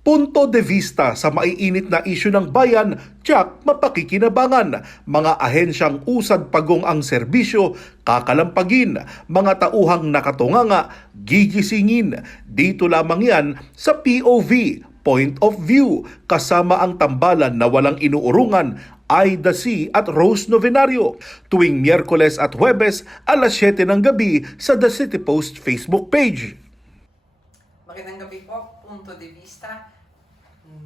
Punto de vista sa maiinit na isyu ng bayan, tiyak mapakikinabangan. Mga ahensyang usad pagong ang serbisyo, kakalampagin. Mga tauhang nakatunganga, gigisingin. Dito lamang yan sa POV, Point of View, kasama ang tambalan na walang inuurungan, Aida C. at Rose Novenario, tuwing Miyerkules at Huwebes, alas 7 ng gabi sa The City Post Facebook page. Magandang gabi po, Punto de Vista,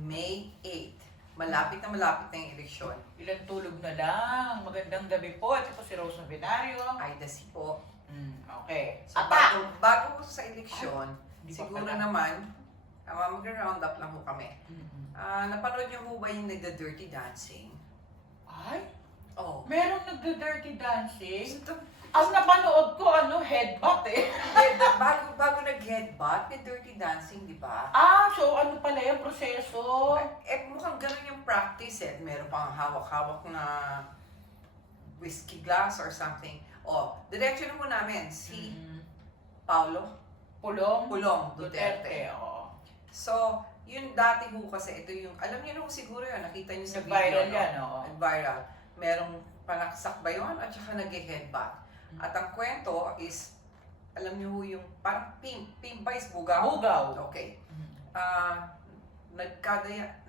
May 8. Malapit na yung eleksyon. Ilang tulog na lang. Magandang gabi po. Ito po si Rose Novenario. Aida C. po. Okay. So, Ata! bago sa eleksyon, Di pa siguro pala. naman, mag-round up lang ho kami. Napanood niyo ho ba yung nagda-dirty dancing? Ay, Oh. merong nagda-dirty dancing. So, Ang napanood ko, headbutt eh. bago nag-headbutt, may dirty dancing, di ba? So ano pala yung proseso? Mukhang ganun yung practice eh. Meron pang hawak-hawak na whiskey glass or something. Diretso na po namin si Paulo Pulong? Pulong Duterte. Oo. So, yun dati ho kasi, ito yung, alam niyo nung siguro yun, nakita niyo sa Nag-viral video. yan, oo. Nag-viral. Merong panaksak ba yun at saka nag-headbutt. At ang kwento is, alam niyo ho yung parang pimpa is bugaw. Bugaw. Okay.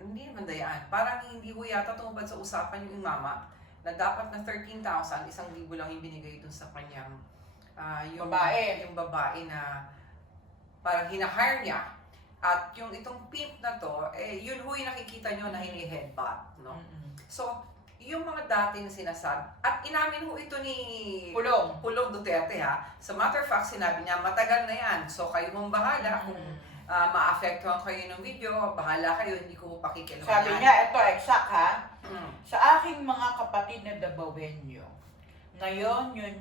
Hindi naman dayaan. Parang hindi ho yata tumubad sa usapan yung mama na dapat na 13,000, 1,000 lang yung binigay dun sa kanyang Babae. yung babae na parang hinahire niya. At yung itong pimp na to, yun ho yung nakikita nyo na hini-headbutt, no? So, yung mga dati na sinasabi, at inamin ho ito ni Pulong. Duterte ha. Sa matter of fact, sinabi niya, matagal na yan. So, kayo mong bahala kung maapektuhan kayo ng video, bahala kayo, hindi ko pakikialaman. Sabi niya, ito exact ha. Mm. Sa aking mga kapatid na Dabawenyo, ngayon yun,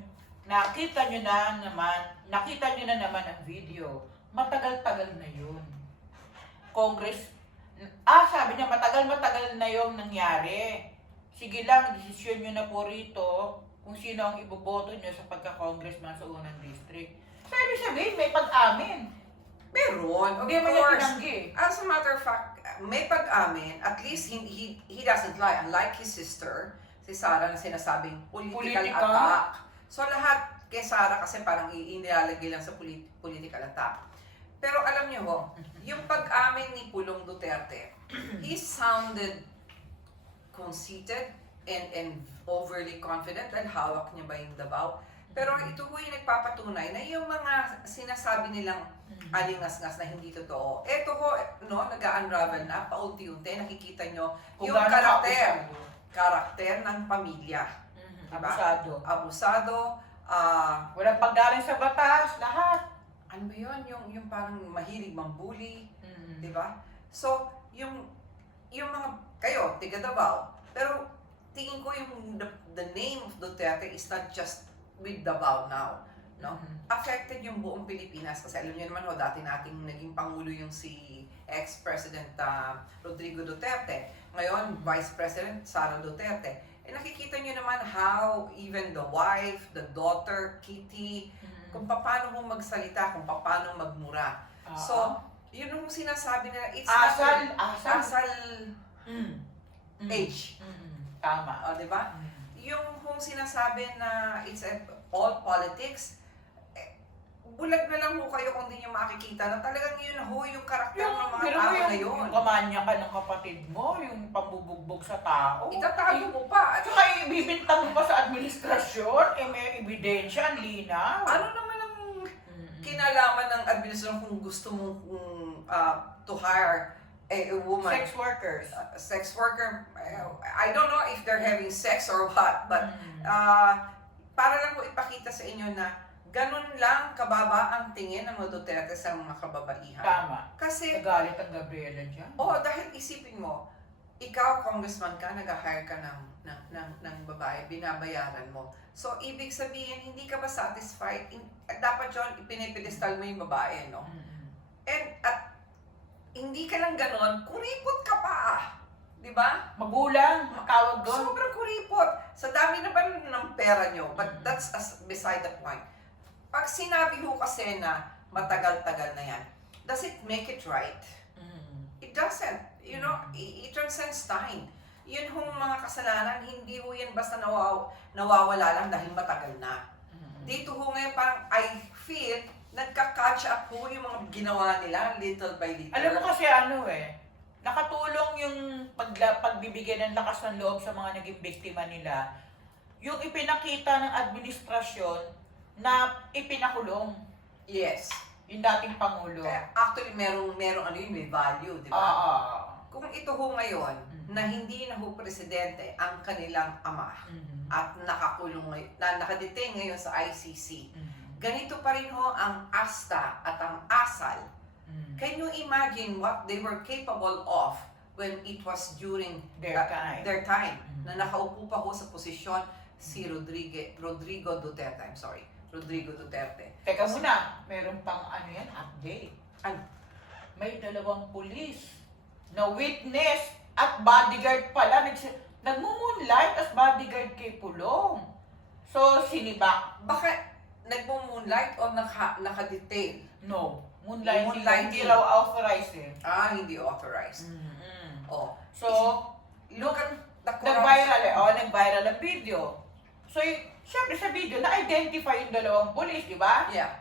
nakita nyo na naman ang video. Matagal-tagal na yun. Congress, sabi niya, matagal-matagal na yung nangyari. Sige lang, desisyon nyo na po rito kung sino ang iboboto nyo sa pagka-congressman sa unang district. So, ibig sabihin, may pag-amin. Meron, of Hindi mo yan course. tinanggi. As a matter of fact, may pag-amin, at least he doesn't lie. Unlike his sister, si Sarah na sinasabing political attack. So lahat kay Sarah kasi parang inilalagay lang sa political attack. Pero alam niyo ho, yung pag-amin ni Pulong Duterte, he sounded conceited and overly confident dahil hawak niya ba yung Davao. Pero ito ho yung nagpapatunay na yung mga sinasabi nilang alingas-ngas na hindi totoo. Ito ho, nag-unravel na, paunti-unti, nakikita nyo Kung yung gaano karakter ng pamilya. Diba? Abusado. Walang paggaling sa batas, lahat. Ano ba yun? Yung parang mahilig mambuli. Diba? So, yung mga, kayo, tiga Davao, pero tingin ko yung the name of Duterte is not just with Davao now. No? Affected yung buong Pilipinas kasi alam niyo naman dati nating naging pangulo yung si ex-president Rodrigo Duterte. Ngayon, Vice President Sara Duterte. Nakikita niyo naman how even the wife, the daughter, Kitty, kung paano mo magsalita, kung paano magmura. So, yun yung sinasabi nila, it's asal age. Tama. Diba? Yung kung sinasabi na it's all politics, bulag na lang ho kayo kung di nyo makikita na talagang yun ho yung karakter ng mga tao na yun. Yung kamanya ka ng kapatid mo, yung pambubugbog sa tao. Itatago mo pa. Tsaka ibibintang mo pa sa administrasyon, may ebidensya, ang linaw. Ano naman ang kinalaman ng administrasyon kung gusto mong to hire a woman? Sex worker. I don't know if they're having sex or what, but para lang ko ipakita sa inyo na ganun lang kababa ang tingin ng mga Duterte sa mga kababaihan. Tama. Kasi, nagalit ang Gabriela dyan. dahil isipin mo, ikaw, congressman ka, nag-hire ka ng babae, binabayaran mo. So, ibig sabihin, hindi ka ba satisfied? Dapat yun, ipinipidestal mo yung babae, no? At hindi ka lang ganon, kuripot ka pa. Di ba? Magulang, tawag doon. Sobrang kuripot. Sa dami na ba ng pera nyo? But that's beside the point. Pag sinabi ho kasi na matagal-tagal na yan, does it make it right? It doesn't. You know, it transcends time. Yun hong mga kasalanan, hindi ho yan basta nawawala lang dahil matagal na. Dito ho ngayon parang I feel nagka-catch up ho yung mga ginawa nila little by little. Alam mo kasi nakatulong yung pagbibigay ng lakas ng loob sa mga naging biktima nila, yung ipinakita ng administrasyon na ipinakulong Yes. yung dating Pangulo. Kaya actually merong ano yun, may value, di ba? Kung ito ho ngayon, na hindi na ho presidente ang kanilang ama at nakakulong ngayon, na nakadetain ngayon sa ICC, ganito pa rin ho ang ASTA at ang ASAL. Can you imagine what they were capable of when it was during Their time. na nakaupo pa ho sa posisyon si Rodrigo Duterte. I'm sorry, Rodrigo Duterte. Teka muna, meron pang update. Ano? May 2 pulis na witness at bodyguard pala. Nagmo-moonlight as bodyguard kay Pulong. So, sinibak. Baka nagmo-moonlight o naka-detail? No. Moonlighting. Moonlighting. Hindi raw authorized eh. Hindi authorized. Oh. So, Look at the nag-viral nag-viral ang video. So, syempre sa video, na-identify yung 2 pulis, di ba? Yeah.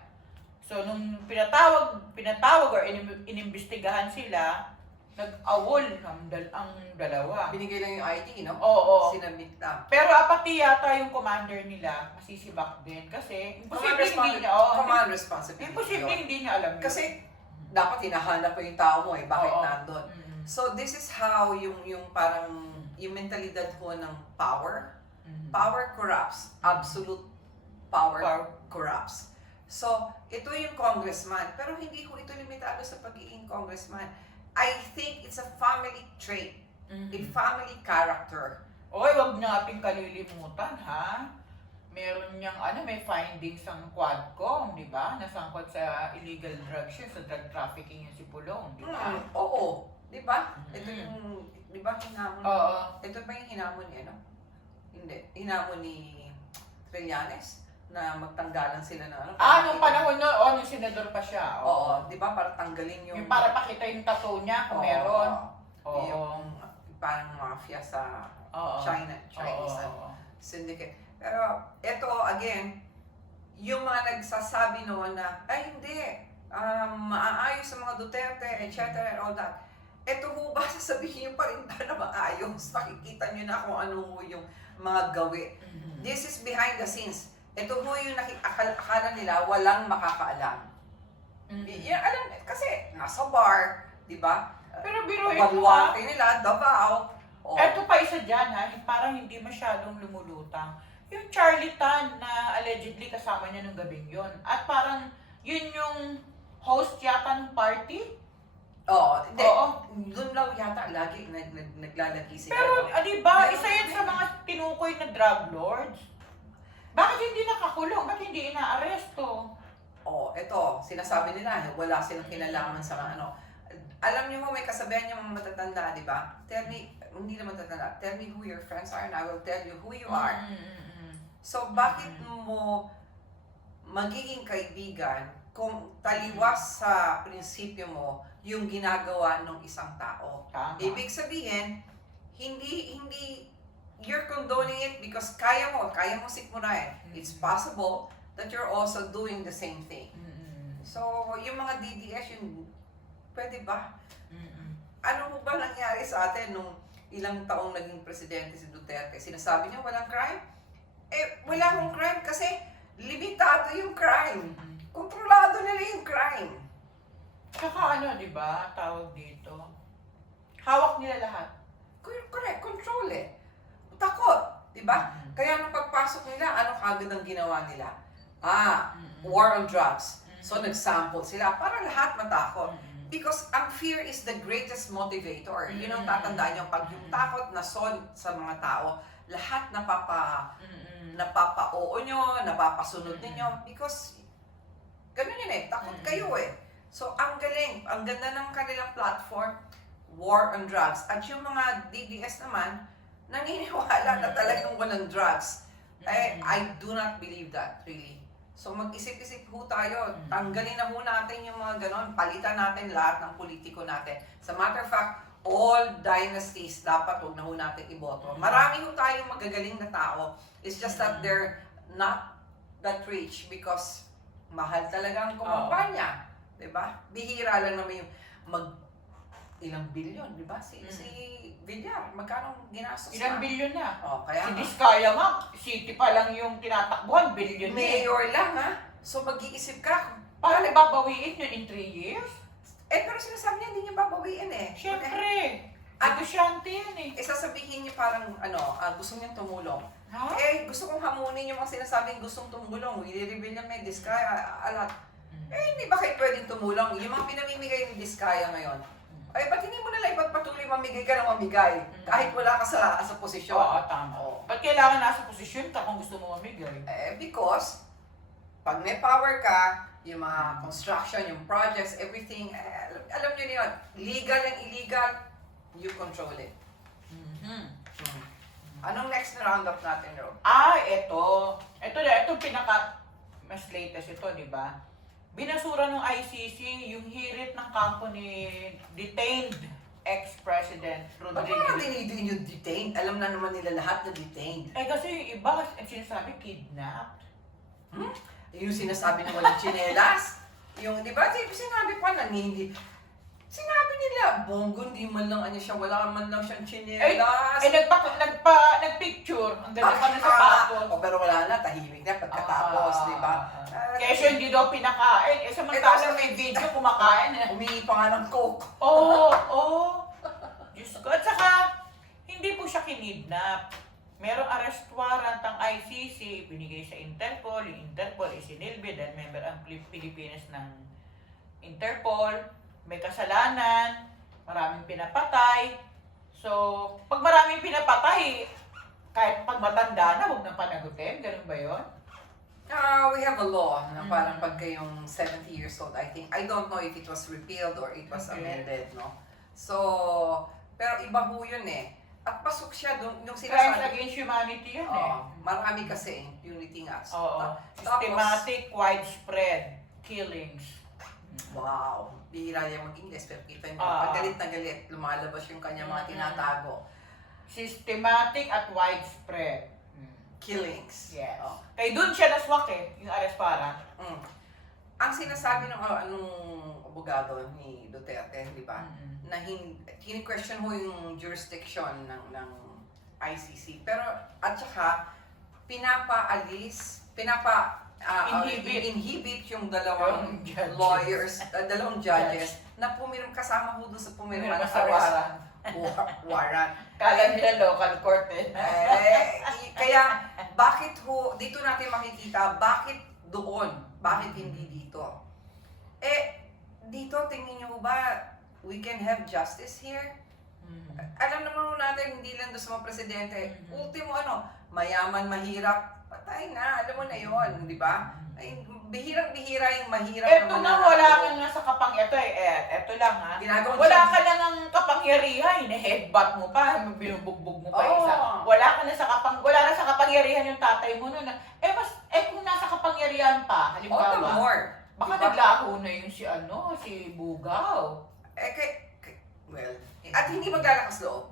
So, nung pinatawag or inimbestigahan sila, nag-awol ang dalawa. Binigay lang yung ID, no? Oo. Sinabit lang. Pero pati yata yung commander nila, masisibak din. Kasi, imposible hindi niya, Command responsibility. imposible yun. hindi niya alam yun. Kasi, dapat hinahanap pa yung tao mo eh. Bakit Oo. nandun? So, this is how yung parang, yung mentalidad ko ng power. Power corrupts. Absolute power corrupts. So, ito yung congressman. Pero hindi ko ito limitado sa pagiging congressman. I think it's a family trait. A family character. Oy, wag nating kalilimutan, ha? Meron niyang, may findings ang Quadcom, di ba? Nasangkot sa illegal drugs yun, sa drug trafficking yung si Pulong, di ba? Oo. Di ba? Ito yung, di ba, hinamon? Oo. Ito ba yung hinamon ni, Hindi. Hinamon ni Trillanes na magtanggalan sila ng Nung panahon nung senador pa siya. Oo. Di ba? Para tanggalin Yung para pakita yung tattoo niya kung meron. Oo. Yung parang mafia sa Oo. Chinese Oo. syndicate. Pero ito, again, yung mga nagsasabi noon na, ay hindi, maaayos sa mga Duterte, etc. and all that. Ito ho ba, sasabihin nyo pa rin ba na maayos? Nakikita nyo na kung ano ho yung mga gawi. This is behind the scenes. Ito ho yung akala nila walang makakaalam. Yan, alam, kasi nasa bar, di ba? Pero biruin mo Baluarte nila, Davao. Oh. Eto pa isa dyan parang hindi masyadong lumulutang. Yung Charlie Tan na allegedly kasama niya nung gabing yun. At parang yun yung host yata ng party. Oo, hindi. Oo. Doon lang yata lagi naglalagi sila. Pero, di ba, isa yan sa mga tinukoy na drug lords. Bakit hindi nakakulong? Bakit hindi inaaresto? Ito, sinasabi nila, wala silang kinalaman sa ano. Alam niyo mo, may kasabihan yung mga matatanda, di ba? Tell me, hindi naman matatanda, tell me who your friends are and I will tell you who you are. So, bakit mo magiging kaibigan kung taliwas sa prinsipyo mo yung ginagawa ng isang tao? Tama. Ibig sabihin, hindi you're condoning it because kaya mo sikmurahin. It's possible that you're also doing the same thing. So, yung mga DDS, yung pwede ba? Ano ba nangyari sa atin nung ilang taong naging presidente si Duterte? Sinasabi niya walang crime? Wala akong crime kasi limitado yung crime. Kontrolado nila yung crime. Tsaka di ba, tawag dito, hawak nila lahat. Correct, control eh. Takot, di ba? Kaya nung pagpasok nila, ano kagad ang ginawa nila? War on drugs. So nagsample sila para lahat matakot. Because ang fear is the greatest motivator. Yun ang tatandaan nyo. Pag yung takot na solid sa mga tao, lahat napapa-oo nyo, napapasunod ninyo. Because, ganun yun eh, takot kayo eh. So, ang galing, ang ganda ng kanilang platform, war on drugs. At yung mga DDS naman, naniniwala na talagang walang drugs. I do not believe that, really. So mag-isip-isip ho tayo, tanggalin na ho natin yung mga ganon, palitan natin lahat ng politiko natin. Sa matter of fact, all dynasties dapat huwag na ho natin iboto. Marami ho tayong magagaling na tao. It's just that they're not that rich because mahal talaga ang kumpanya. Diba? Bihira lang naman yung ilang bilyon, diba? Si Villar, magkano ginastos Ilang na? bilyon na. Kaya Si nga. Diskaya nga, city pa lang yung tinatakbuhan, bilyon na. Mayor lang ha. So mag-iisip ka. Paano babawiin yun in 3 years? Pero sinasabi niya hindi niya babawiin eh. Siyempre. At- Negosyante yan eh. Sasabihin niya parang gusto niyang tumulong. Ha? Gusto kong hamunin yung mga sinasabing gustong tumulong. I-reveal niya may Diskaya, alat. Hindi ba kayo pwedeng tumulong? Yung mga pinamimigay ni Diskaya ngayon, ba't hindi mo nalang ipagpatuloy mamigay ka ng mamigay? Kahit wala ka sa posisyon. Oo, tama. Ba't kailangan nasa posisyon ka kung gusto mo mamigay? Because, pag may power ka, yung mga construction, yung projects, everything, alam niyo na yun, legal and illegal, you control it. Anong next na roundup natin, Ro? Ito. Ito pinaka, mas latest ito, di ba? Binasura ng ICC yung hirit ng kampo ni detained ex-president Ba't Rodriguez. mga dinidin yung detained? Alam na naman nila lahat na detained. Kasi yung iba, sinasabi kidnapped. Yung sinasabi na walang tsinelas. Yung, di ba, sinabi pa na hindi. Sinabi nila, Bongo, hindi man lang siya, wala man lang siyang tsinelas. Nagpicture. Ang ganda pa ng sapatos. Pero wala na, tahimik na pagkatapos, di ba? Kaya siya hindi daw pinakain. Samantala may video kumakain. Umihi pa nga ng coke. Oo. Diyos ko. At saka, hindi po siya kinidnap. Merong arrest warrant ang ICC, binigay sa Interpol. Yung Interpol isinilbi dahil member ang Pilipinas ng Interpol. May kasalanan, maraming pinapatay. So, pag maraming pinapatay, kahit pag matanda na, huwag nang panagutin. Ganun ba yun? We have a law na parang pagka yung 70 years old, I don't know if it was repealed or it was amended, no? So, pero iba ho yun eh. At pasok siya doon, yung Crimes sinasabi. against humanity yun eh. Marami kasi, impunity nga. Oo. Tapos, Systematic, widespread killings. wow, bihira niya mag-English, pero kita niyo, Ah. pag galit na galit, lumalabas yung kanya mga tinatago. Systematic at widespread. Killings. Yes. Oh. Kaya doon siya naswak eh, yung arrest warrant. Ang sinasabi ng anong abogado ni Duterte, di ba? Na kini-question mo yung jurisdiction ng ICC. Pero, at saka, inhibit yung dalawang Yung judges. lawyers, dalawang judges, na kasama ho doon sa pumirma ng Sa arrest warrant. Kala nila local court eh. Kaya, bakit dito natin makikita, bakit doon? Bakit hindi dito? Dito, tingin nyo ba, we can have justice here? Alam naman natin, hindi lang doon sa mga presidente. Ultimo mayaman, mahirap, patay na, alam mo na yon, di ba? Bihirang-bihira yung mahirap Ito na na wala ka nga sa ito lang ha. Ginagawang Wala siya- ka na ng kapangyarihan, headbutt mo pa, binubugbog mo pa Oo. isa. Wala na sa kapangyarihan yung tatay mo noon. Kung nasa kapangyarihan pa, All the halimbawa, more. baka Diba? naglaho na yung si Bugaw Well, at hindi maglalakas loob.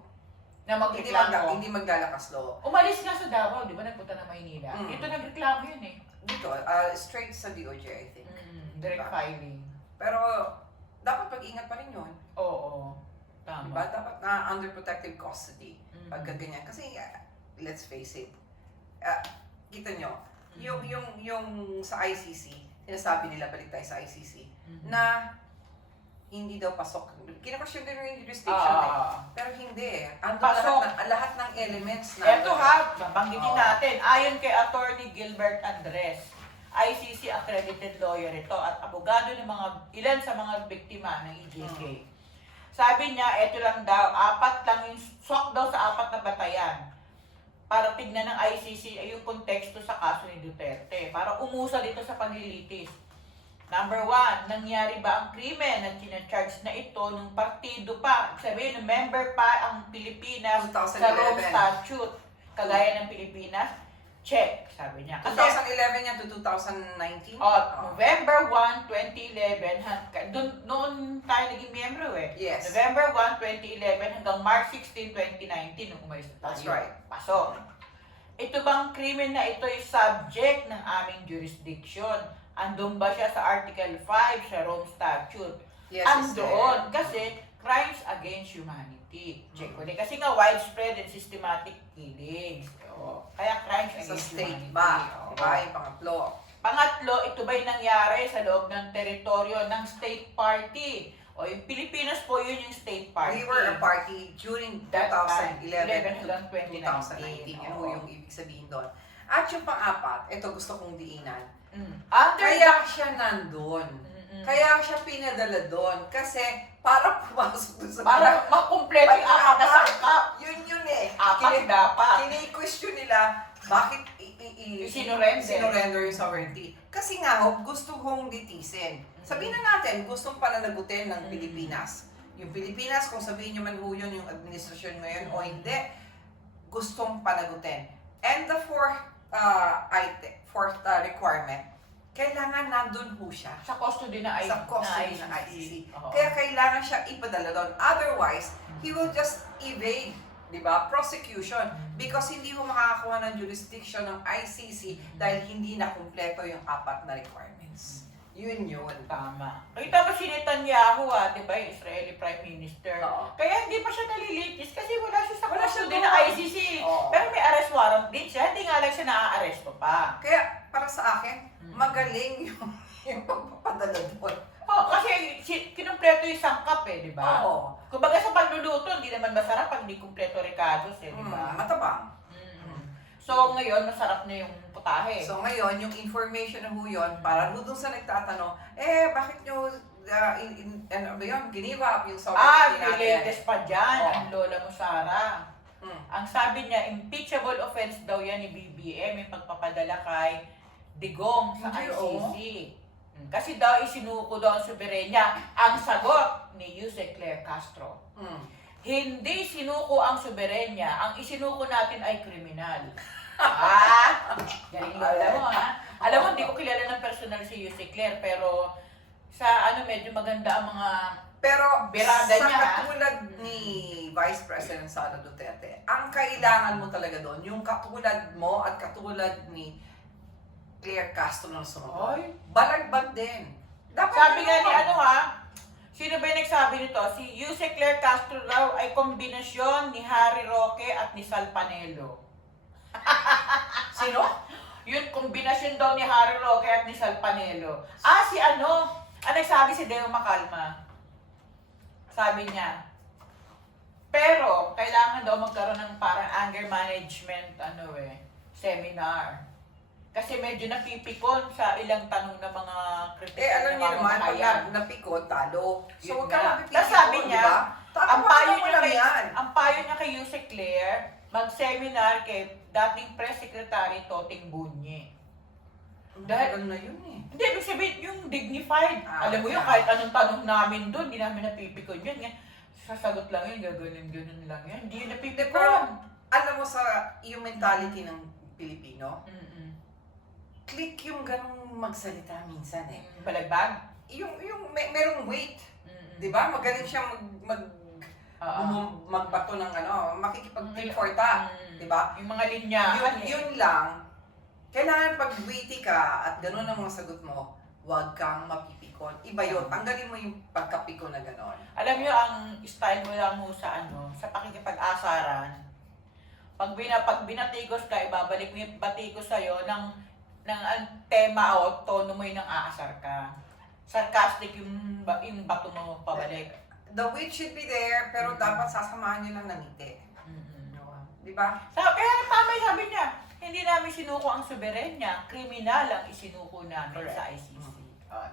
na magreklamo. Hindi maglalakas loob. Umalis nga sa Davao, di ba? Nagpunta na Maynila. Dito nagreklamo yun eh. Dito, straight sa DOJ, I think. Direct Diba? filing. Pero, dapat pag-ingat pa rin yun. Oo. Tama. Diba? Dapat na under protective custody. Mm. Pagka ganyan. Kasi, let's face it, kita nyo, yung sa ICC, sinasabi nila, balik tayo sa ICC, na hindi daw pasok. Kina-question din yung jurisdiction pero hindi eh. Ang Pasok. lahat ng elements na... Eto ha, babanggitin natin. Ayon kay Attorney Gilbert Andres, ICC accredited lawyer ito at abogado ng ilan sa mga biktima ng EJK. Sabi niya, eto lang daw, swak daw sa 4 na batayan para tignan ng ICC ay yung konteksto sa kaso ni Duterte para umusa dito sa panlilitis. Number 1, nangyari ba ang krimen na charge na ito nung partido pa? Sabihin, nung member pa ang Pilipinas sa 2011. Rome Statute, kagaya ng Pilipinas. check, sabi niya. Kasi 2011 yan to 2019? November 1, 2011, noon tayo naging miyembro eh. Yes. November 1, 2011 hanggang March 16, 2019 nung umalis na tayo. That's right. Pasok. Ito bang krimen na ito ay subject ng aming jurisdiction? Andun ba siya sa Article 5 sa Rome Statute? Yes, Andoon. Kasi crimes against humanity. Check ko din. Kasi nga widespread and systematic killings. Kaya crimes Sa against state humanity. ba? Diba? Yung pangatlo. Pangatlo, ito ba'y nangyari sa loob ng teritoryo ng state party? O yung Pilipinas po, yun yung state party. We were a party during That time, 2011 hanggang to 2019. Yan ho yung ibig sabihin doon. At yung pang-apat, ito gusto kong diinan. Under Kaya siya nandun. Mm-mm. Kaya siya pinadala doon. Kasi para pumasok doon sa para makumpleto yung apat na sangkap. Yun eh. Apat dapat. Kini-question nila, bakit sinurrender yung sovereignty? Kasi nga ho, gusto hong litisin. Sabihin na natin, gustong pananagutin ng Pilipinas. Yung Pilipinas, kung sabihin nyo man ho yun, yung administrasyon ngayon o hindi, gustong panagutin. And the fourth requirement, kailangan nandun ho siya. Sa custody na Sa custody ng ICC. Oo. Kaya kailangan siya ipadala doon. Otherwise, he will just evade, di ba, prosecution. Because hindi mo makakakuha ng jurisdiction ng ICC dahil hindi na kumpleto yung apat na requirements. Yun. Tama. Kita ba si Netanyahu di ba, yung Israeli Prime Minister? Oo. Kaya hindi pa siya nalilitis kasi wala siya sa Wala siya custody doon. ng ICC. Oo. Pero may arrest warrant din siya, hindi nga lang siya naaaresto pa. Kaya, para sa akin, magaling yung pagpapadala doon. Kasi kinumpleto yung sangkap di ba? Oo. Kumbaga sa pagluluto, hindi naman masarap pag hindi kumpleto recados di ba? Matabang. So ngayon, masarap na yung putahe. So ngayon, yung information na ho yun, para doon sa nagtatanong, bakit nyo, ano ba yun, give up yung sovereignty may natin? latest pa dyan, Oo. ang lola mo Sara. Hmm. Ang sabi niya, impeachable offense daw yan ni BBM, yung pagpapadala kay Digong sa Hindi, ICC. Kasi daw isinuko daw ang soberenya. Ang sagot ni Yuse Claire Castro, hindi sinuko ang soberenya, ang isinuko natin ay kriminal. Galing lola mo Alam mo, hindi ko kilala ng personal si Yuse Claire, pero sa medyo maganda ang mga Pero Birada sa niya, katulad ni Vice President Sara Duterte, ang kailangan mo talaga doon, yung katulad mo at katulad ni Claire Castro ng sumunod. Ay. Balagbag din. Dapat Sabi nga ni sino ba yung nagsabi nito? Si Yuse Claire Castro raw ay kombinasyon ni Harry Roque at ni Sal Panelo. Sino? Yun, kombinasyon daw ni Harry Roque at ni Sal Panelo. Nagsabi si Deo Macalma. Sabi niya, pero kailangan daw magkaroon ng parang anger management seminar. Kasi medyo napipikon sa ilang tanong ng mga kritikal Alam niyo naman, pag mamamayan. napikot, talo. So, Yun huwag ka nga. mapipikot, Tapos sabi niya, diba? ang payo niya lang kay yan. ang payo niya kay Yuse Claire, mag-seminar kay dating Press Secretary Toting Bunye. Dahil na yun eh. Hindi, ibig sabihin, yung dignified. Alam mo yun, yeah. kahit anong tanong namin doon, hindi namin napipikon yun. Sasagot lang yun, gaganon lang yan. Hindi yun napipikon. Pero, alam mo sa yung mentality ng Pilipino, click yung ganong magsalita minsan eh. Balagbag? Yung merong weight. Di ba? Magaling siya magbato ng makikipag-forta. Di ba? Yung mga linya. Yun lang. Kailangan pag witty ka at gano'n ang mga sagot mo, huwag kang mapipikon. Iba yun. Tanggalin mo yung pagkapikon na gano'n. Alam niyo, ang style mo lang mo sa pakikipag-asaran, pag binatikos ka, ibabalik mo yung batikos sa'yo ng ang tema o tono mo yung nang aasar ka. Sarcastic yung bato mo pabalik. The weight should be there, pero dapat sasamahan niyo lang ng ngiti. Di ba? Kaya tama yung sabi niya, hindi namin sinuko ang soberenya, kriminal ang isinuko namin sa ICC.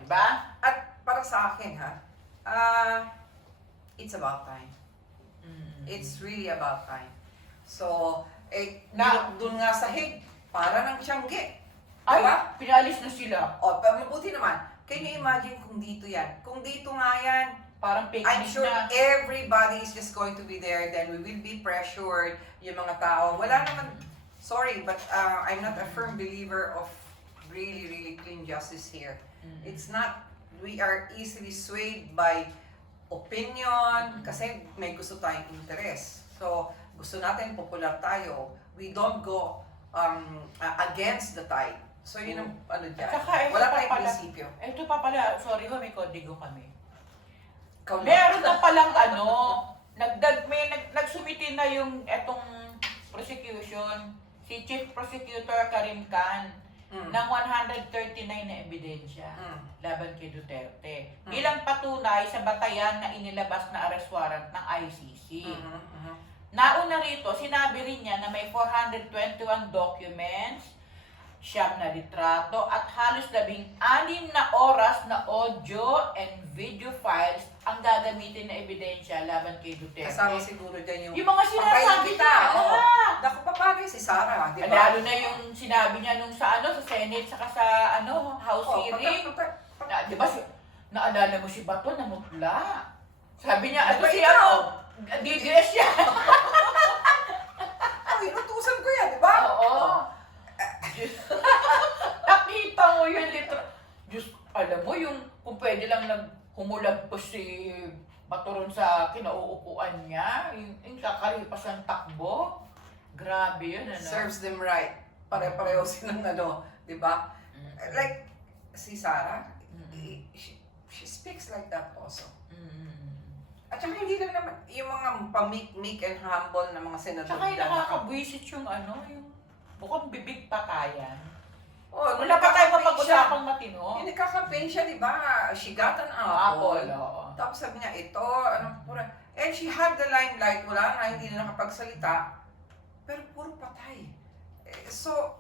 Di ba? At para sa akin, it's about time. It's really about time. So, dun nga sa Hague, para ng Tiangge. Ay, Diba? pinalis na sila. Pero mabuti naman. Can you imagine kung dito yan? Kung dito nga yan, Parang picnic I'm sure na. everybody is just going to be there. Then we will be pressured. Yung mga tao, wala naman, sorry, but I'm not a firm believer of really clean justice here. It's not, we are easily swayed by opinion kasi may gusto tayong interest. So, gusto natin popular tayo. We don't go against the tide. So, yun ang ano dyan. At saka, ito Wala pa tayong pala- prinsipyo. Ito pa pala, sorry ho, may kodigo kami. Ikaw na. Meron na palang ano, nagsumiti na yung etong prosecution, si Chief Prosecutor Karim Khan, Mm. ng 139 na ebidensya Mm. laban kay Duterte. Mm. Bilang patunay sa batayan na inilabas na arrest warrant ng ICC. Mhm, mhm. Nauna rito, sinabi rin niya na may 421 documents, 9 na litrato, at halos 16 na oras na audio and video files ang gagamitin na ebidensya laban kay Duterte. Kasama siguro dyan Yung mga sinasabi Patayin kita, niya, oo. lahat. Naku, papagay si Sarah, di ba? Lalo na yung sinabi niya nung sa Senate saka sa House Oh, hearing. patay. Di ba, naalala mo si Bato na mutla. Sabi niya, Di ba si ikaw? DDS siya. Oh, inutusan ko yan, di ba? Oo. Nakita mo yun dito. Diyos, alam mo yung kung pwede lang humulag po si Bato ron sa kinauupuan niya, yung kakaripas ng takbo. Grabe yun, ano? Serves them right. Pare-pareho silang ano, di ba? Mm. Like, si Sarah, Mm. she speaks like that also. Mm. At saka hindi lang naman, yung mga meek and humble na mga senador. Tsaka yung dyan, nakakabwisit yung yung mukhang bibig patayan. Oh, Wala pa tayo mapag-usapang matino. Yung nagkakampaign siya, di ba? She got an Apple, apple. oo. Tapos sabi niya, ito, ano, pura. And she had the limelight, wala nga, hindi na nakapagsalita. Pero puro patay. So,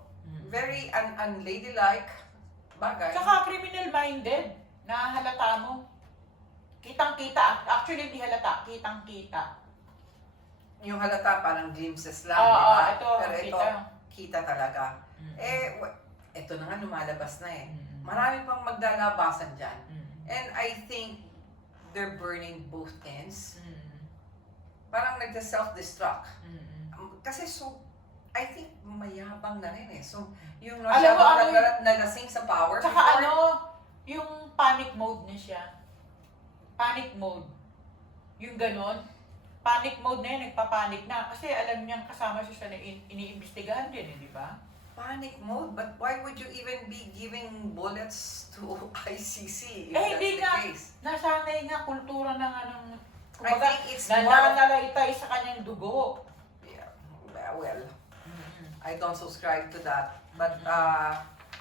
very unladylike bagay. Tsaka criminal-minded. Nahalata mo. Kitang-kita. Actually, hindi halata. Kitang-kita. Yung halata parang glimpses lang, Oo, di ba? ito, Pero ito, kita. kita talaga. Mm. Ito na nga, lumalabas na eh. Mm. Marami pang magdalabasan dyan. Mm. And I think they're burning both ends. Mm. Parang nagsa-self-destruct. Mm. Kasi I think mayabang na rin eh. So, yung Alam mo, nalasing sa power. Tsaka before, yung panic mode na siya. Panic mode. Yung ganon. Panic mode na yan, nagpapanik na. Kasi alam niyang kasama siya sa iniimbestigahan din, di ba? panic mode, but why would you even be giving bullets to ICC if Eh, that's hindi the nga. case? Nasanay nga kultura ng anong... I Kumbaga, think it's more of, nananalaitay sa kanyang dugo. yeah, well, I don't subscribe to that, but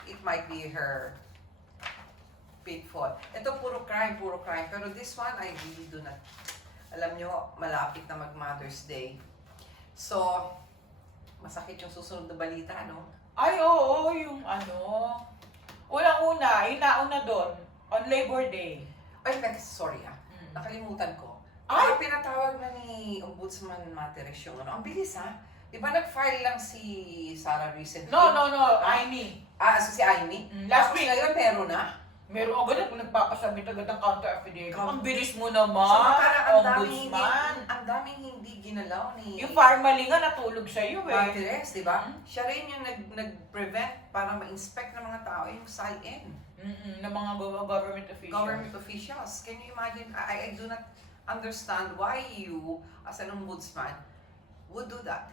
it might be her pitfall. Ito puro crime, pero this one I really do not. Alam nyo, malapit na mag-Mother's Day. So, masakit yung susunod na balita, no? Ay, oo, yung Unang-una, yung nauna doon, on Labor Day. Ay, sorry nakalimutan ko. Ay! Ay, pinatawag na ni Ombudsman Materes yung Ang bilis Di ba nag-file lang si Sarah recently? No, Ah? Amy. So si Amy? Last Tapos week. ngayon meron na? Meron agad ako nagpapasabit agad ng counter affidavit. Ang bilis mo naman, Samantala, Ombudsman. ang daming hindi ginalaw ni Yung farmally nga natulog sa iyo eh. Materes, di ba? Mhm. Siya rin yung nag-prevent para ma-inspect ng mga tao yung sign-in. Ng mga government officials. Government officials. Can you imagine? I do not understand why you, as an ombudsman, would do that.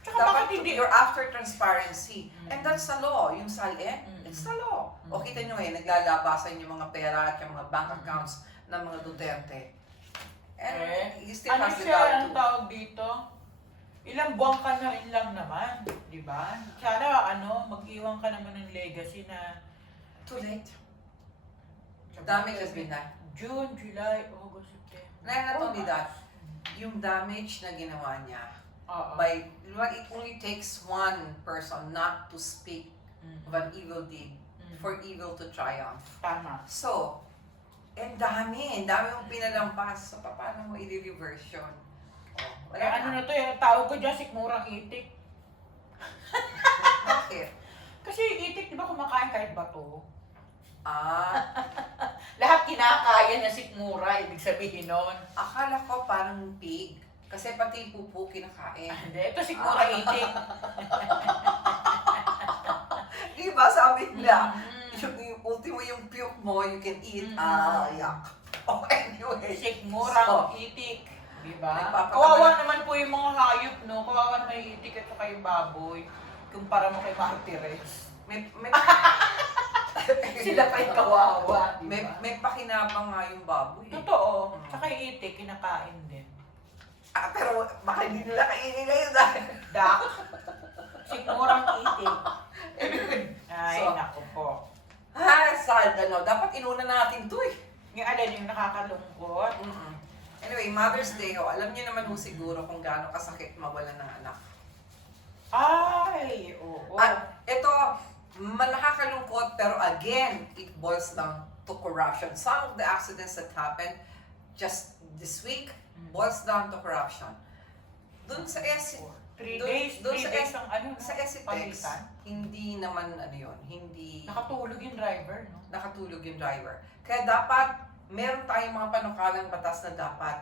Tsaka Dapat bakit hindi? you're after transparency. Mm. And that's the law. Yung SALN, Mm. it's the law. Mm. O kita nyo naglalabasan yung mga pera at yung mga bank Mm. accounts ng mga Duterte. And he still Ano has the siya, power ang tawag dito? Ilang buwan ka na rin lang naman, di ba? Sana, mag-iwan ka naman ng legacy na Too late. Damage has been done. June, July, August, September. Not only that, yung damage na ginawa niya, Oo. it only takes one person not to speak of an evil deed for evil to triumph. Tama. So, dami mong pinalampas. So, paano mo i-reverse yun? Wala Kaya na. na to yung tawag ko dyan, sikmurang itik. Bakit? Kasi itik, di ba kumakain kahit bato? Ah, Lahat kinakaya na sikmura, ibig sabihin nun. akala ko parang pig. Kasi pati pupo kinakain. Hindi, ito siguro itik. Di ba sabi nila, Mm. yung ultimo yung puke mo, you can eat. Mm. Yuck. Oh, anyway. Sigmurang So, itik. Diba? Nagpapatagal- Kawawa naman po yung mga hayop, no? Kawawa naman yung itik at saka yung baboy. Kumpara mo kay Martires. may Sila pa yung kawawa, may, diba? may pakinabang nga yung baboy. Totoo. Mm. Tsaka yung itik, kinakain din. Pero baka hindi nila kainin ngayon dahil. Dak. Sigmurang itik. Ay, So, naku po. Sad, dapat inuna natin to eh. Yung alin yung nakakalungkot. Mm-mm. Anyway, Mother's Day, alam niyo naman siguro kung gaano kasakit mawalan ng anak. Ay, oo. At ito, nakakalungkot, pero again, it boils down to corruption. Some of the accidents that happened just this week boils down to corruption. Doon sa 3 Dun- days, dun 3 sa days ang ano, sa SCTEX, palitan. hindi naman hindi Nakatulog yung driver, no? nakatulog yung driver. Kaya dapat, meron tayong mga panukalang batas na dapat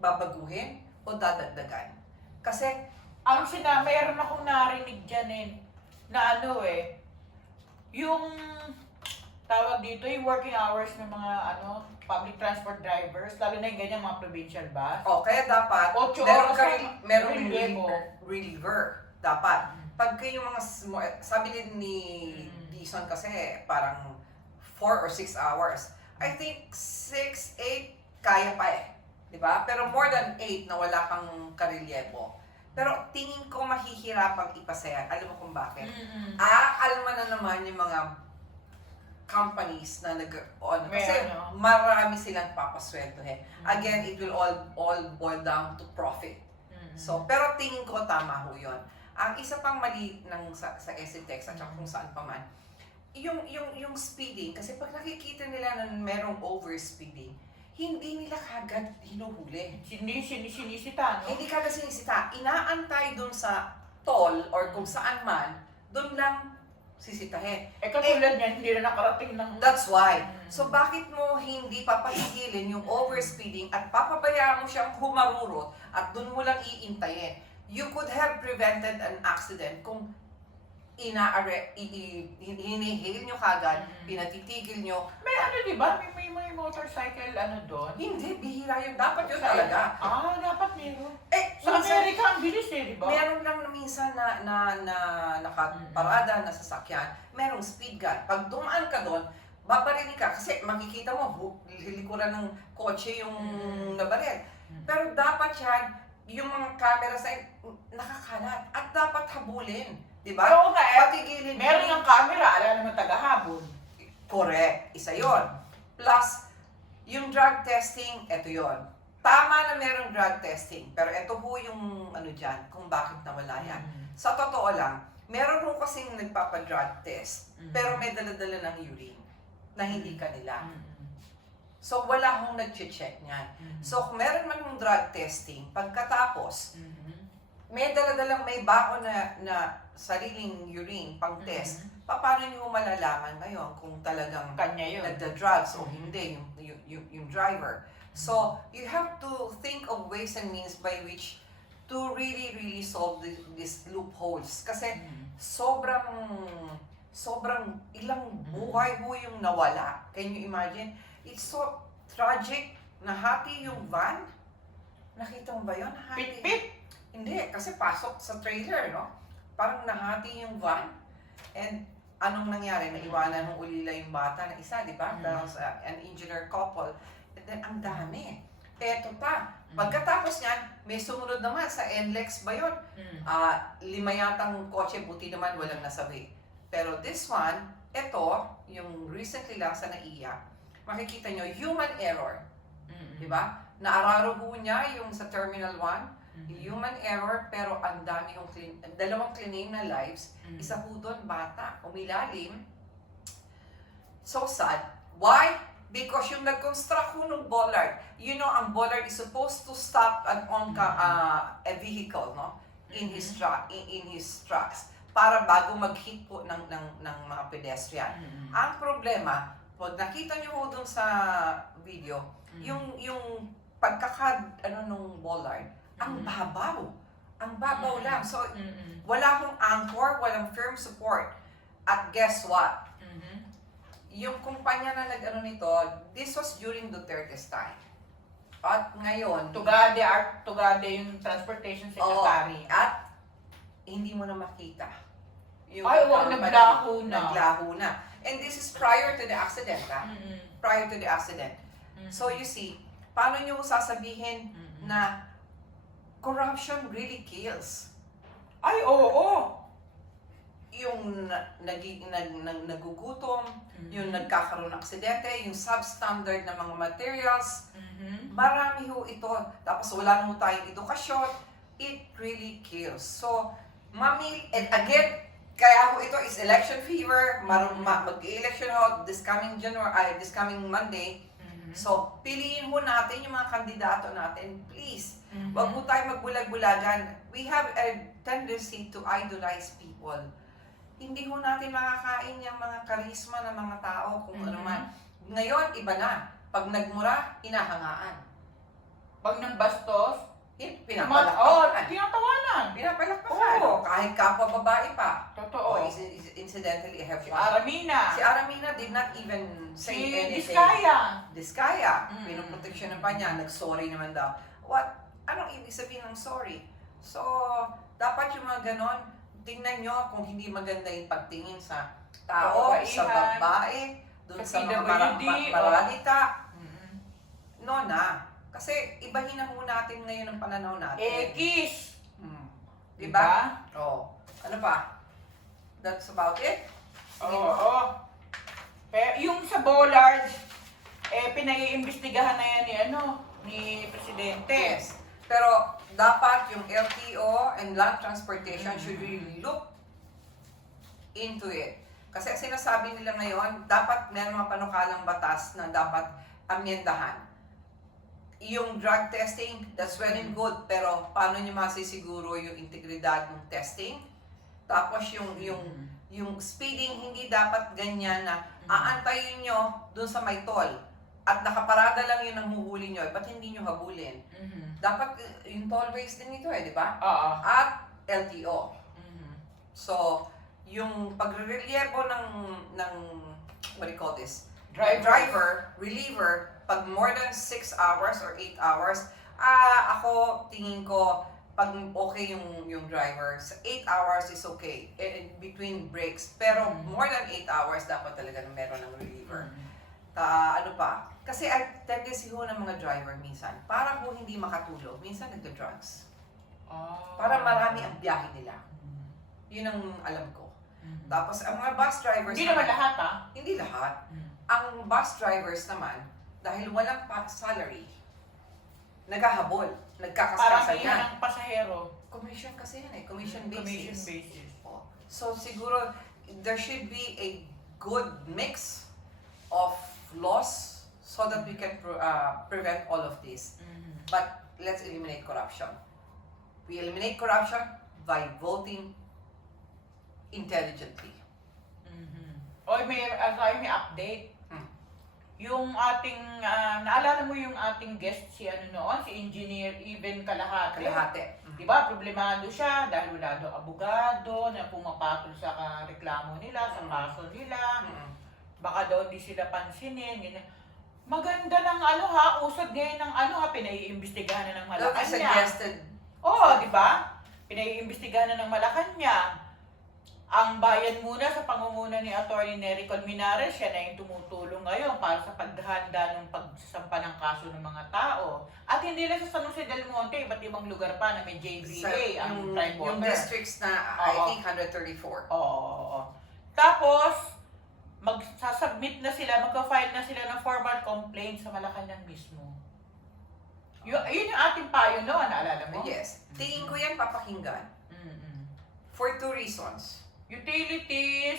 babaguhin o dadagdagan. Kasi, Mayroon akong narinig dyan na yung tawag dito, yung working hours ng mga public transport drivers, lalo na yung ganyan mga provincial bus. kaya dapat, 8 oras merong ang relievo. reliever. Dapat. Pagka yung mga, sabi ni Dison kasi, parang 4 or 6 hours. I think 6, 8, kaya pa eh. Diba? Pero more than 8 na wala kang karelyebo. Pero tingin ko mahihirapang ipasaya. Alam mo kung bakit? Aalma na naman yung mga companies na kasi marami silang papasweldohin. Again, it will all boil down to profit. So, pero tingin ko tama ho yun. Ang isa pang mali sa SCTEX at kung saan pa man, yung speeding, kasi pag nakikita nila na merong overspeeding, hindi nila kagad hinuhuli. Hindi sinisita, no? Hindi kagad sinisita. Inaantay dun sa toll or kung saan man, dun lang sisitahin. Katulad niyan, hindi na nakarating ng... That's why. So bakit mo hindi papahigilin yung overspeeding at papabayaan mo siyang humarurot at dun mo lang iintayin? You could have prevented an accident kung hinihil nyo kagad, pinatitigil nyo. May di ba? May motorcycle doon? Hindi, bihira yun. Dapat yun talaga. Dapat meron. Sa Minsan, Amerika, ang bilis di ba? meron lang na minsan na nakaparada na sasakyan, merong speed gun. Pag dumaan ka doon, babarinig ka kasi makikita mo, likuran ng kotse yung nabaril. Pero dapat yan, yung mga camera sa nakakalat at dapat habulin. Diba? Oo nga Patigilin. Meron yung camera, alam naman tagahabol. Correct. Isa yon. Plus, yung drug testing, eto yon. Tama na merong drug testing, pero eto ho yung dyan, kung bakit nawala yan. Sa totoo lang, meron ho kasing nagpapa-drug test, pero may dala-dala ng urine na hindi kanila. So, wala hong nag-check niyan. So, kung meron man yung drug testing, pagkatapos, may dala-dalang may baon na sariling urine pang test, paano nyo malalaman ngayon kung talagang Kanya yun. nagda-drugs o hindi yung driver? So, you have to think of ways and means by which to really solve these loopholes. Kasi sobrang ilang buhay ho yung nawala. Can you imagine? It's so tragic. Nahati yung van. Nakita mo ba yun? Nahati. Pit-pit. Hindi, kasi pasok sa trailer, no? Parang nahati yung van. And anong nangyari? Naiwanan ng ulila yung bata na isa, di ba? That was an engineer couple. And then, ang dami. Eto pa. Pagkatapos niyan, may sumunod naman sa NLEX ba yun? 5 yatang kotse, buti naman walang nasabi. Pero this one, eto, yung recently lang sa NAIA, makikita nyo, human error. Di ba? Naararo ho niya yung sa Terminal 1, human error, pero ang dami yung dalawang claim na lives. Isa po doon, bata, umilalim. So sad. Why? Because yung nag-construct ho ng bollard, you know, ang bollard is supposed to stop a vehicle, no? In his trucks para bago mag-hit po ng mga pedestrian. Ang problema, pag nakita niyo ho doon sa video, yung Ang babaw. Ang babaw lang. So, Mm-mm. wala akong anchor, walang firm support. At guess what? Mhm. Yung kumpanya na nag-ano nito, this was during Duterte's time. At ngayon, Tugade yung transportation secretary. at hindi mo na makita. Ay, company, naglaho na. Naglaho na. And this is prior to the accident, ha? Mm-mm. Prior to the accident. Mm-mm. So you see, paano nyo sasabihin Mm-mm. na corruption really kills? Ay, oo. Yung nagugutom, Mhm. yung nagkakaroon ng aksidente, yung substandard na mga materials, Mhm. marami ho ito. Tapos wala na ho tayong edukasyon. It really kills. So, and again, kaya ho ito is election fever. Mag-election ho this coming this coming Monday. Mhm. So, piliin ho natin yung mga kandidato natin. Please, Mhm. wag ho tayo magbulag-bulagan. We have a tendency to idolize people. Hindi ho natin makakain yung mga karisma ng mga tao kung ano man. Ngayon, iba na. Pag nagmura, hinahangaan. Pag nang bastos, Pinapalakpakan. tinatawanan. Pinapalakpakan. Oo. Kahit kapwa babae pa. Totoo. Incidentally, I have Si one. Aramina. Si Aramina did not even say Si anything. Diskaya. Diskaya. Mm. Pinoproteksyon pa niya. Nag-sorry naman daw. Anong ibig sabihin ng sorry? So, dapat yung mga ganon, tingnan nyo kung hindi maganda yung pagtingin sa tao, sa Kababaihan, babae, dun sa sa mga PWD, maralita. Mhm. No na. Kasi ibahin na ho natin ngayon ang pananaw natin. Ekis. Hmm. Diba? Oo. Ano pa? That's about it? Oo. Pero yung sa Bollard, pinag-iimbestigahan na yan ni Presidente. Yes. Pero dapat yung LTO and land transportation Mm-hmm. should really look into it. Kasi ang sinasabi nila ngayon, dapat meron mga panukalang batas na dapat amyendahan. Yung drug testing, that's well and good, pero paano nyo masisiguro yung integridad ng testing? Tapos yung speeding, hindi dapat ganyan na aantayin nyo dun sa may toll. At nakaparada lang yun ang huhuli nyo, ba't hindi nyo habulin? Mhm. Dapat yung tollways din ito di ba? Oo. At LTO. Mhm. So, yung pagre-reliebo ng what do you call this? Driver. Reliever, pag more than 6 hours or 8 hours, ako tingin ko, pag okay yung driver, sa 8 hours is okay, between breaks. Pero more than 8 hours, dapat talaga na meron ng reliever. Ano pa? Kasi ang tendency ho ng mga driver minsan, para ho hindi makatulog, minsan nagda-drugs. Para marami ang biyahe nila. Yun ang alam ko. Mhm. Tapos ang mga bus drivers Hindi naman lahat, Hindi lahat. Mhm. Ang bus drivers naman, dahil walang salary, naghahabol, Parang nagkakaskasan iyan yan. ang pasahero. Commission kasi yan Commission Commission basis. basis. Oh. So siguro, there should be a good mix of laws so that we can prevent all of this. Mhm. But let's eliminate corruption. We eliminate corruption by voting intelligently. Mhm. Oy, may update. Hmm. Yung ating, naalala mo yung ating guest, si Engineer Even Kalahati. Kalahati. Diba, problemado siya dahil wala daw abogado na pumapatol sa reklamo nila, sa kaso nila. Mm. Baka daw hindi sila pansinin. Ganyan. Maganda ng usad ngayon ng pinaiimbestigahan na ng Look, Malacanang. suggested. Oo, di ba? Pinaiimbestigahan na ng Malacanang. Ang bayan muna sa pangunguna ni Atty. Nery Colmenares, siya na yung tumutulong ngayon para sa paghahanda ng pagsasampa ng kaso ng mga tao. At hindi lang sa San Jose del Monte, iba't ibang lugar pa na may JVA, ang prime yung water. districts na, I Oo. think, 134. Oo. Tapos, magsasubmit na sila, magka-file na sila ng formal complaint sa Malacanang mismo. Yun yung ating payo noon, naalala mo? Yes. Tingin ko yan papakinggan. Mm-mm. For 2 reasons. Utilities,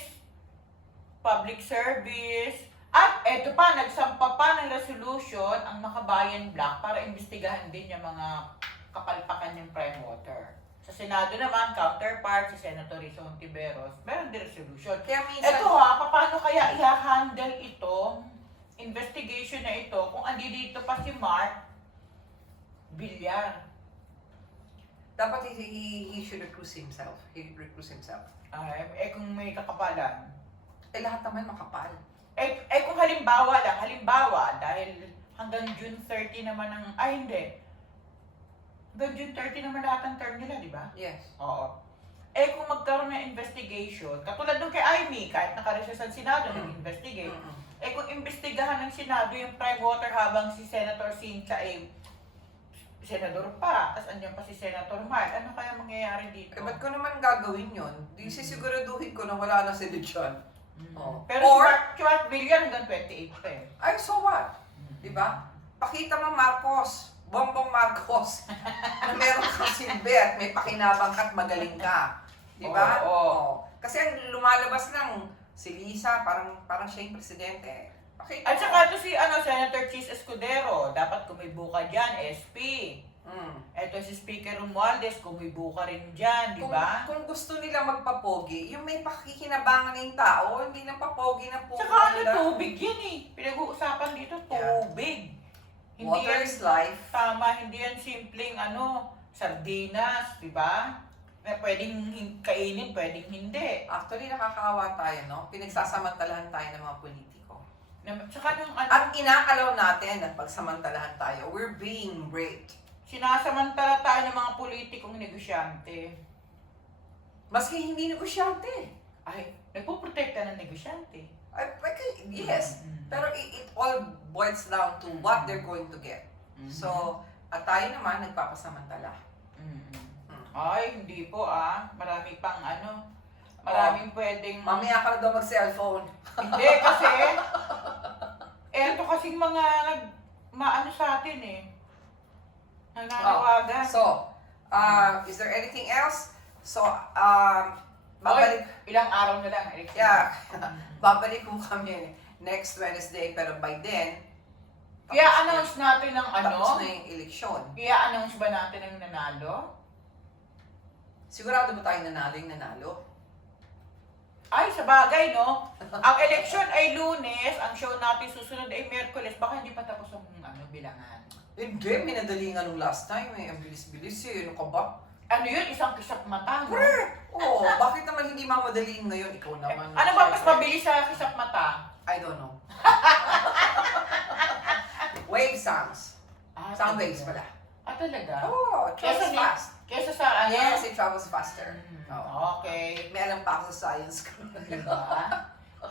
public service, at eto pa, nagsampa pa ng resolution ang Makabayan Block para imbestigahan din yung mga kapalpakan ng prime water. Sa Senado naman, counterpart, si Senator Rizon Tiberos, meron din resolution. Kaya minsan, Eto paano kaya i-handle itong investigation na ito kung andi dito pa si Mark Villar? Dapat he should recluse himself. He recluse himself. Ay, kung may kakapalan. Lahat naman makapal. Kung halimbawa lang, dahil hanggang June 30 naman hindi. Hanggang June 30 naman lahat ng term nila, di ba? Yes. Oo. Kung magkaroon ng investigation, katulad nung kay Amy, kahit nakareses ang Senado, nag-investigate. Kung imbestigahan ng Senado yung prime water habang si Senator Cynthia senador pa, tapos andyan pa si Senator Mark, ano kaya mangyayari dito? Ba't ko naman gagawin yun? Di sisiguraduhin ko na wala na si Lucian. Oh. Pero si Mark Villar hanggang 28 pa eh. Ay, so what? Di ba? Pakita mo Marcos, Bongbong Marcos, na meron kang silbi at may pakinabang ka at magaling ka. Di ba? Oo. Kasi ang lumalabas lang, si Lisa, parang siya yung presidente. Pakita At mo. saka ito si Senator Chis Escudero, dapat kumibo ka dyan, SP. Ito si Speaker Romualdez, kumibo ka rin dyan, di ba? Kung gusto nila magpapogi, yung may pakikinabangan na yung tao, hindi na papogi na po. Saka tubig yan eh. Pinag-uusapan dito, tubig. Hindi Water yan, is life. tama, hindi yan simpleng sardinas, di ba? Na pwedeng kainin, pwedeng hindi. Actually, nakakaawa tayo, no? Pinagsasamantalahan tayo ng mga politiko. Saka nung At inaalaw natin at pagsamantalahan tayo, we're being raped. sinasamantala tayo ng mga politikong negosyante. Maski hindi negosyante. Ay, nagpoprotekta ng negosyante. Yes. Pero it all boils down to what they're going to get. So, at tayo naman, nagpapasamantala. Ay, hindi po marami pang maraming pwedeng... Mamaya ka na daw mag-cellphone. Hindi, kasi... eto kasing mga maano sa atin eh. Nananawagan. So, is there anything else? So, babalik... Ilang araw na lang. Election. Yeah. Babalik ko kami next Wednesday, pero by then, I-announce natin ng tapos na yung eleksyon. I-announce ba natin ang nanalo? Sigurado ba tayo nanalo? Ay, sa bagay, no? Ang eleksyon ay Lunes, ang show natin susunod ay Miyerkules. Baka hindi pa tapos ang bilangan. Hindi, minadalingan nung last time eh. Ang bilis-bilis eh. Ano ka ba? Ano yun? Isang kisap mata, no? Oo, bakit naman hindi mamadaliin ngayon? Ikaw naman. Ano ba mas mabilis sa kisap mata? I don't know. Wave sounds. Sound waves pala. Talaga? Oh, it travels fast. Kesa sa Yes, it travels faster. Oo. Okay. May alam pa ako sa science ko. Diba?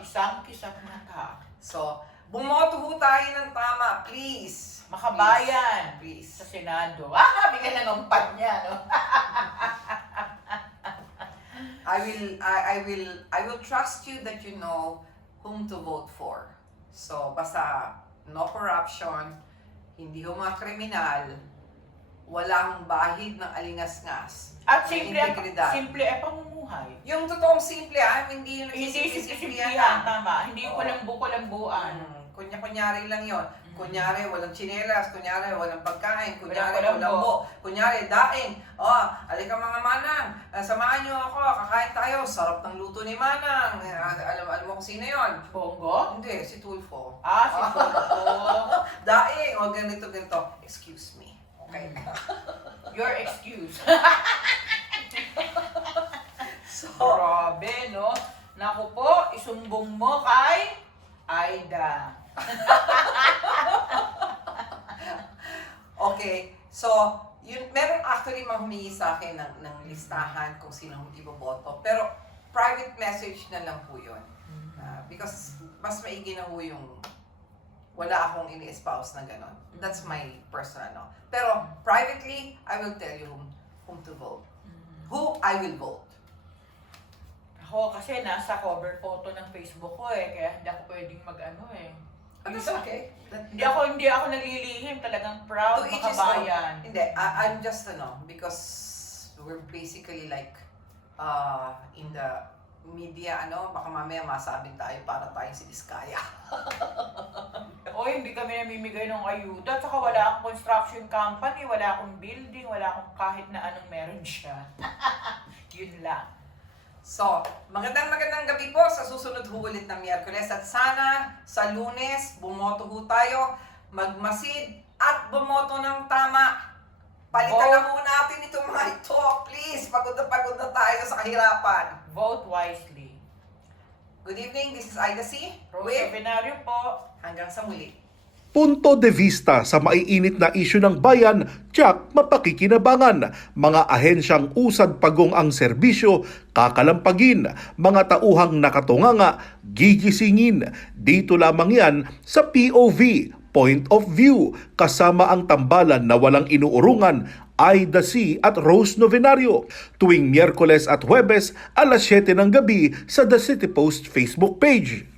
Isang kisap mata. So, bumoto ho tayo ng tama, please. Makabayan. Please. Sa Senado. Bigyan na ng pat niya, no? I will trust you that you know whom to vote for. So, basta no corruption, hindi ho mga kriminal, walang bahid ng alingas-ngas. At may simple ay pamumuhay. Yung totoong simple, hindi yung Hindi simple simplihan, tama. Hindi kulambuan. Kunya-kunyari lang yon. Kunyari, walang tsinelas. Kunyari, walang pagkain. Kunyari, Walang walang kulambo. Kunyari, daing. Alika mga manang. Samahan niyo ako. Kakain tayo. Sarap ng luto ni Manang. Alam mo kung sino yon? Bongo? Hindi, si Tulfo. Si Bongo. Daing. Ganito. Excuse me. Okay. Your excuse. So, Grabe, no? Naku po, isumbong mo kay Aida. okay. So, meron actually mga humingi sa akin ng listahan kung sino iboboto. Pero, private message na lang po yun. Because, mas maigi na po yung wala akong ini-espouse na gano'n. That's my personal, no? Pero, privately, I will tell you whom to vote. Who I will vote. Ako kasi nasa cover photo ng Facebook ko kaya hindi ako pwedeng That's okay. Hindi ako naglilihim, talagang proud, To each his makabayan. Hindi, I'm just because we're basically like in the media, baka mamaya masabing tayo para tayo si Diskaya. Hindi kami namimigay ng ayuda, at saka wala akong construction company, wala akong building, wala akong kahit na anong meron siya. Yun lang. So, magandang gabi po sa susunod ho ulit na Miyerkules at sana sa Lunes bumoto ho tayo, magmasid at bumoto ng tama. Palitan na ho natin itong mga ito. pagod na tayo sa kahirapan. Vote wisely. Good evening, this is Ida C. Rose With Binario po. hanggang sa muli. Punto de vista sa maiinit na isyu ng bayan, tiyak mapakikinabangan. Mga ahensyang usad pagong ang serbisyo, kakalampagin. Mga tauhang nakatunganga, gigisingin. Dito lamang yan sa POV, Point of View, kasama ang tambalan na walang inuurungan, Ida C. at Rose Novenario. Tuwing Miyerkules at Huwebes, alas 7 ng gabi sa The City Post Facebook page.